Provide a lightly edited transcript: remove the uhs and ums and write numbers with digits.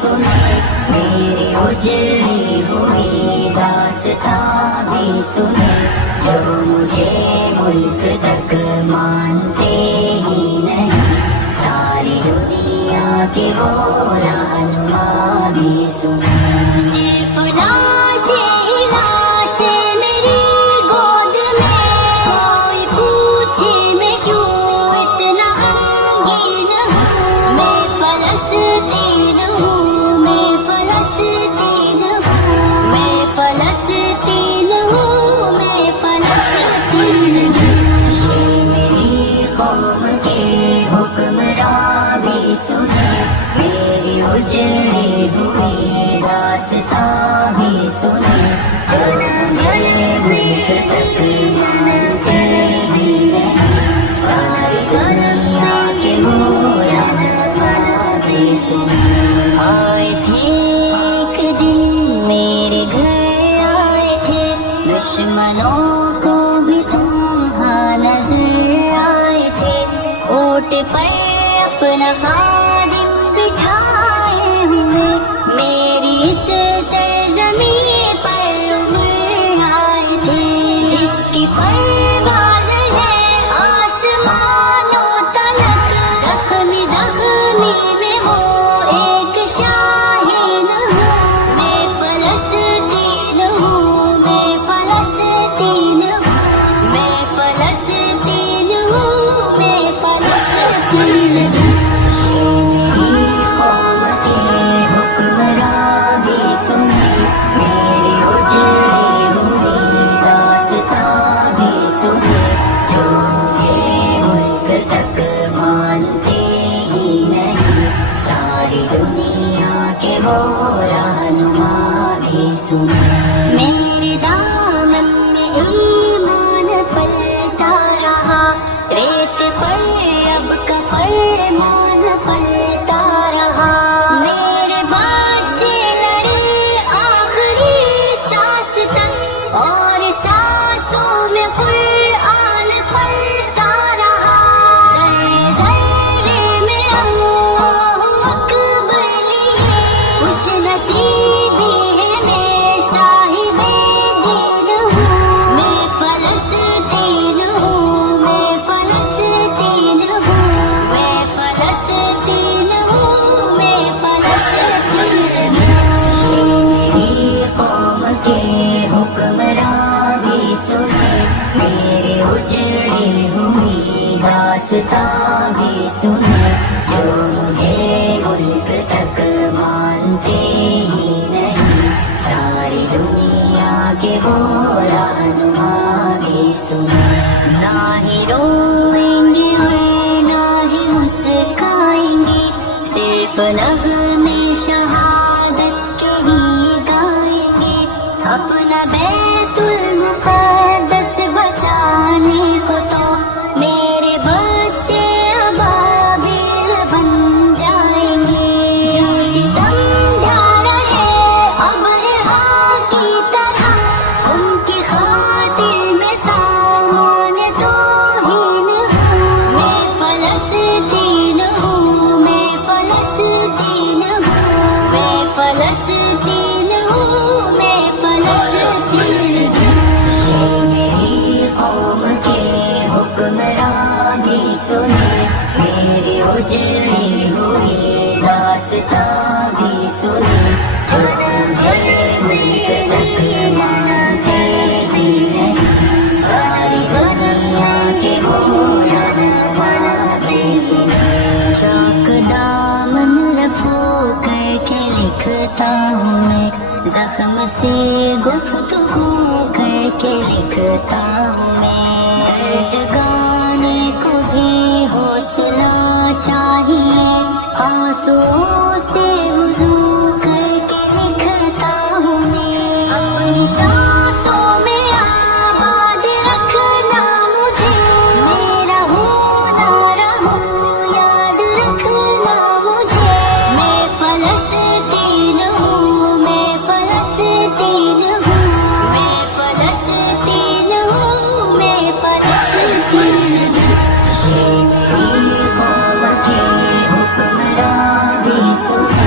سنے، میری اجڑی ہوئی داستاں بھی سنے، جو مجھے ملک تک مانتے ہی نہیں، ساری دنیا کے وہ رہنما بھی سنے۔ صرف لاشیں لاشیں میری گود میں، کوئی پوچھے میں کیوں اتنا غمگین ہوں، میں فلسطین ہوں، میں فلسطین ہوں، میں فلسطین ہوں، میں فلسطین ہوں۔ یہ میری قوم کے حکمراں بھی سنے، میری اجڑی ہوئی داستاں بھی سنے، جو مجھے ملک تک مانتے ہی نہیں، ساری دنیا کے وہ رہنما بھی سنے۔ آئے تھے ایک دن میرے گھر، آئے تھے دشمنوں کو بھی تنہا نظر آئے تھے، اونٹ پر اپنا خادم بٹھائے ہوئے، میری اس سرزمین پر ابھر آئے تھے، جس کی پرواز ہے آسمانوں تلک، زخمی زخمی میں وہ ایک شاہین ہوں، میں فلسطین ہوں، میں فلسطین ہوں، میں فلسطین ہوں، میں فلسطین ہوں۔ یہ میری قوم کے حکمراں بھی سنے، میری اجڑی ہوئی داستاں بھی سنے، جو مجھے ملک تک مانتے ہی نہیں، ساری دنیا کے وہ رہنما بھی سنے۔ میرے دامن میں ایمان پلتا رہا، ریت پر رب کا فرمان پلتا رہا، میرے بچے لڑے آخری سانس تک، اور سانسوں میں قرآن پلتا رہا، ذرے ذرے میں اللہ اکبر لیے خوش نصیبی ہے میں صاحب دین ہوں، میں فلسطین ہوں، میں فلسطین ہوں، میں فلسطین ہوں، میں فلسطین ہوں۔ یہ میری قوم کے حکمراں بھی سنے، میری اجڑی ہوئی داستاں بھی سنے، جو مجھے ملک تک مانتے ہی نہیں، ساری دنیا کے وہ رہنما بھی سنے۔ نہ ہی روئیں گے اور نہ ہی مسکرائیں گے، صرف نغمے شہادت کے ہی گائیں گے، اپنا بیت المقدس بچانے کو تو میرے بچے ابابیل بن جائیں گے، جو ستم ڈھا رہے ابرہا کی طرح، ان کی خاطر میں سامان توہین ہوں، میں فلسطین ہوں، میں فلسطین ہوں، میں فلسطین ہوں، میں فلسطین ہوں۔ یہ میری قوم کے حکمراں بھی سنے، میری اجڑی ہوئی داستاں بھی سنے، جو مجھے ملک تک مانتے ہی نہیں، ساری دنیا کے وہ رہنما بھی سنے۔ چاک دامن رفو کر کے لکھتا ہوں میں، زخم سے گفتگو کر کے لکھتا ہوں میں، درد گانے کو بھی حوصلہ چاہیے، آنسوؤں سے وضو کر کے لکھتا ہوں میں، اپنی سانسوں میں آباد رکھنا مجھے، میرا ہوں نہ رہوں یاد رکھنا مجھے، میں فلسطین ہوں، میں فلسطین ہوں، میں فلسطین ہوں، میں فلسطین ہوں۔ یہ میری قوم کے حکمراں بھی سنے،